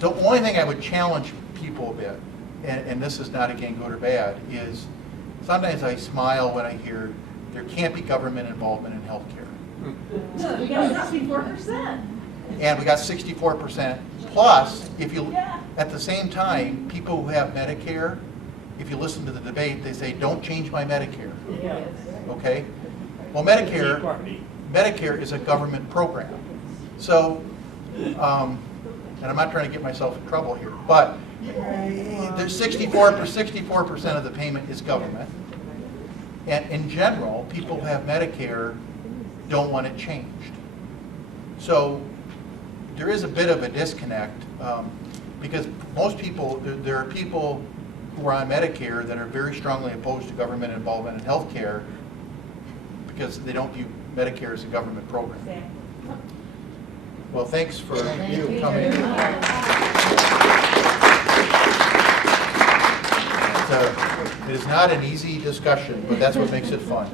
The only thing I would challenge people a bit, and this is not again good or bad, is sometimes I smile when I hear there can't be government involvement in healthcare. We got 64%. And we got 64%. Plus, at the same time, people who have Medicare, if you listen to the debate, they say, don't change my Medicare. Yeah. Okay? Well, Medicare is a government program. So, and I'm not trying to get myself in trouble here, but there's 64% of the payment is government. And in general, people who have Medicare don't want it changed. So there is a bit of a disconnect because most people, there are people who are on Medicare that are very strongly opposed to government involvement in health care because they don't view Medicare as a government program. Exactly. Well, thanks for Thank you coming. very much. It is not an easy discussion, but that's what makes it fun.